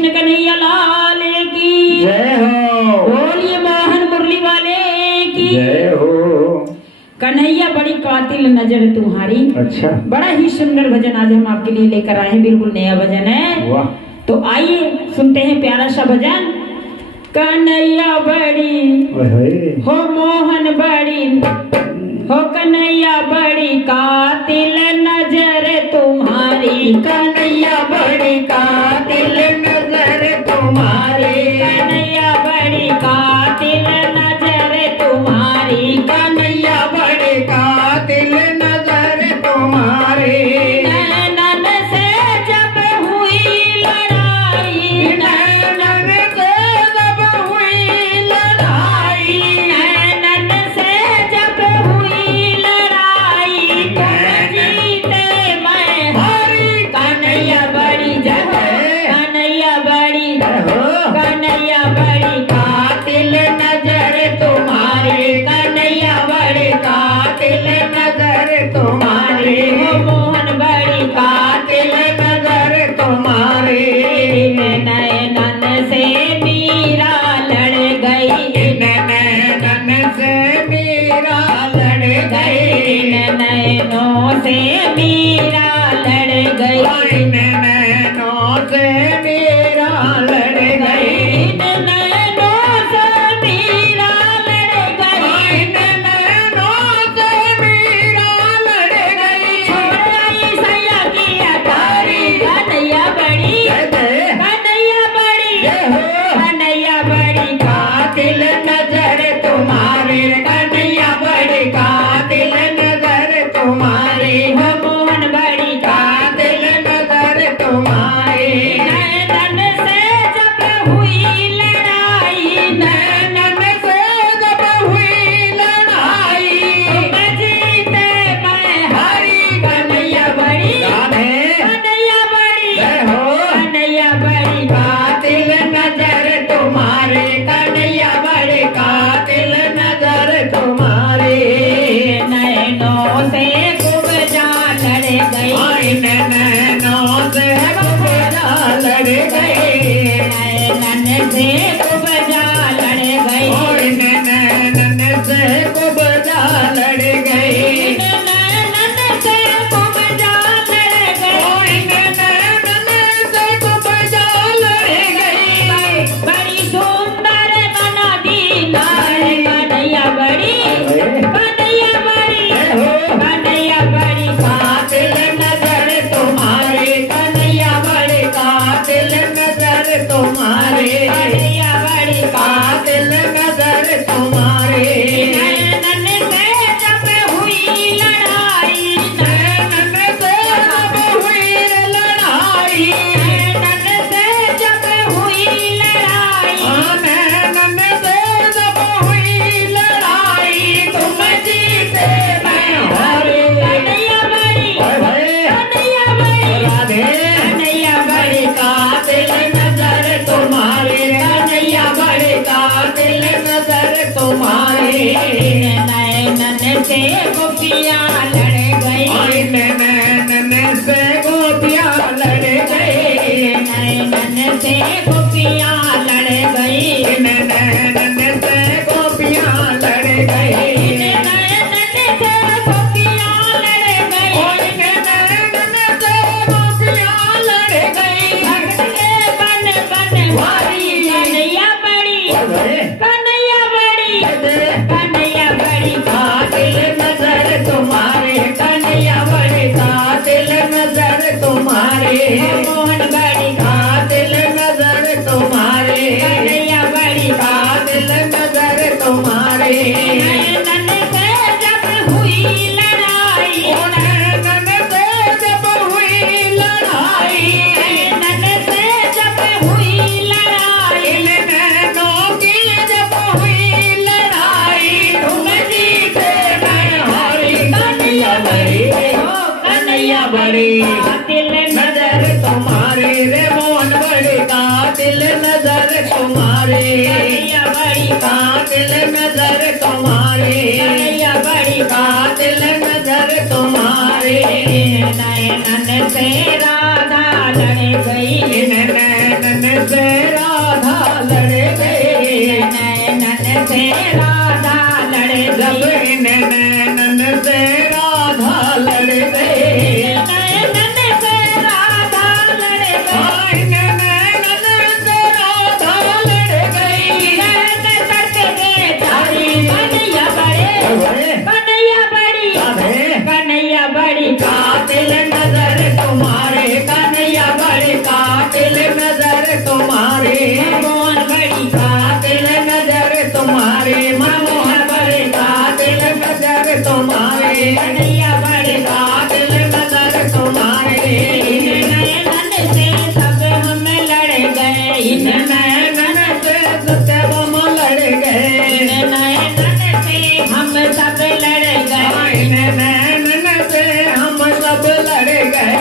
कृष्ण कन्हैया लाल की जय हो। बोलिए मोहन मुरली वाले की जय हो। कन्हैया बड़ी कातिल नजर तुम्हारी। अच्छा, बड़ा ही सुंदर भजन आज हम आपके लिए लेकर आए हैं, बिल्कुल नया भजन है। वाह। तो आइए सुनते हैं प्यारा सा भजन। कन्हैया बड़ी हो मोहन बड़ी हो कन्हैया बड़ी कातिल नजर तुम्हारी। कन्हैया बड़ी कातिल नजर तुम्हारी। कन्हैया बड़ी कातिल नजर तुम्हारी। कन्हैया बड़ी कातिल नजर तुम्हारी। नैनन से जब हुई लड़ाई, नैनन से जब हुई लड़ाई, नैनन से जब हुई लड़ाई, तुम जीते मैं हारी। कन्हैया बड़ी जय हो, कन्हैया बड़ी कन्हैया बड़ी कातिल नजर तुम्हारी। कन्हैया बड़ी कातिल नजर तुम्हारी। हो मोहन बड़ी कातिल नजर तुम्हारी। नैनन से मीरा लड़ गई, नैनन से मीरा लड़ गई, नैनों से मीरा लड़ गई, नैनों से मीरा लड़ गई, नैनों से मीरा लड़ गई, नैनों से मीरा लड़ गई। छोड़ आई सैया की अटारी। कन्हैया बड़ी कन्हैया बड़ी कन्हैया बड़ी कातिल नजर तुम्हारी। कन्हैया बड़ी कातिल नजर तुम्हारी। हो मोहन बड़ी कातिल नजर तुम्हारी। नैनन से जब हुई लड़ाई, नैनन से जब हुई लड़ाई, तुम जीते मैं हारी। कन्हैया बड़ी कन्हैया बड़ी कन्हैया बड़ी कातिल नजर तुम्हारे। कन्हैया बड़ी कातिल नजर तुम्हारे। नैनों से खूब जा लड़ गई, नैनों से खूब जा लड़ गई, नैनन से खूब जा लड़ गई, नैनन से खूब जा लड़ गई, नैनन से खूब जा लड़ गई, नैनन से खूब जा लड़ गई। बड़ी सुंदर बना दी नारी। कन्हैया बड़ी कन्हैया बड़ी कन्हैया बड़ी कातिल नजर तुम्हारे। कन्हैया बड़ी कातिल नजर तुम्हारे। कन्हैया बड़ी कातिल नजर तुम्हारे। नैनन से जब हुई लड़ाई, नैनन से जब हुई लड़ाई, नैनन से जब हुई लड़ाई, नैनन से जब हुई लड़ाई, तुम जीते मैं हारी। कन्हैया बड़ी कन्हैया बड़ी कन्हैया बड़ी कातिल नजर तुम्हारी। कन्हैया बड़ी कातिल नजर तुम्हारी। नैनन से गोपियाँ लड़ गई, नैनन से गोपियाँ लड़ गई, नैनन से गोपियाँ लड़ गई, नैनन से गोपियाँ लड़ गई, नैनन से गोपियाँ लड़ गई, नैनन से गोपियाँ लड़ गई। भक्त के बन बन वारी। कन्हैया बड़ी कन्हैया बड़ी कन्हैया बड़ी कातिल नजर तुम्हारे। कन्हैया बड़ी कातिल नजर तुम्हारे। मोहन बड़ी कातिल नजर तुम्हारे। कन्हैया बड़ी कातिल नजर तुम्हारे। नैनन से जब हुई लड़ाई, नैनन से जब हुई लड़ाई, नैनन से जब हुई लड़ाई, नैनों की जब हुई लड़ाई, तुम जीते मैं हारी। कन्हैया बड़ी कन्हैया बड़ी कातिल नजर तुम्हारे। रे मोहन बड़ी कातिल नजर तुम्हारे। कन्हैया बड़ी कातिल नजर तुम्हारे। कन्हैया बड़ी कातिल नजर तुम्हारे। तुम्हारे नैनन से राधा लड़ गई इन नैनन से राधा लड़ गई नैनन से राधा लड़ जब गई इन नैनन से राधा लड़ गई नैनन से राधा लड़ गई इन नैनन से राधा लड़ गई नैन करके चारी कन्हैया बड़े कन्हैया बड़ी राधे कन्हैया बड़ी कातिल नजर तुम्हारे कन्हैया बड़ी कातिल नजर तुम्हारे मोहन बड़ी कातिल नजर तुम्हारे मनमोहन बड़े कातिल नजर तुम्हारे कन्हैया बड़ी कातिल नजर तुम्हारे नैनन से सब हम लड़ गए इन नैनन से सब हम लड़ गए नैनन से हम सब लड़ गए इन नैनन से हम सब लड़ गए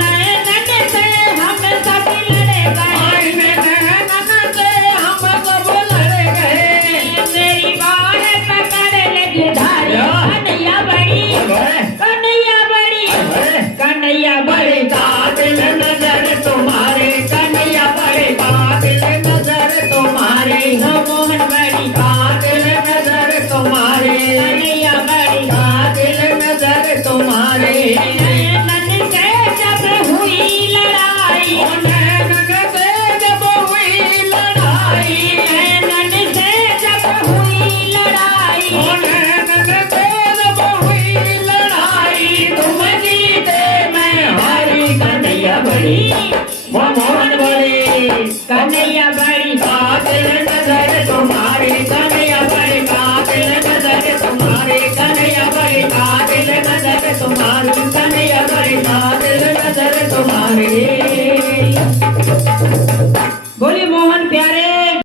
नैनन से हम सब लड़ गए इन नैनन से हम सब लड़ गए मेरी बाह पकड़ लगी धारी कन्हैया बड़ी कन्हैया बड़ी कन्हैया बड़ी बड़े कातिल नजर तुम्हारे कन्हैया बड़े कातिल नजर तुम्हारे मोहन बड़ी कातिल नजर तुम्हारे कन्हैया बड़ी कातिल नजर तुम्हारे नैनन से जब हुई लड़ाई नैनन से जब हुई लड़ाई नैनन से जब हुई लड़ाई नैनन से जब हुई लड़ाई तुम जीते मैं हारी कन्हैया बड़ी वो मोहन बड़ी कन्हैया बड़ी कातिल नजर तुम्हारी कन्हैया बड़ी कातिल नजर तुम्हारी कन्हैया बड़ी कातिल नजर तुम्हारी कन्हैया बड़ी कातिल नजर तुम्हारी बोली मोहन प्यारे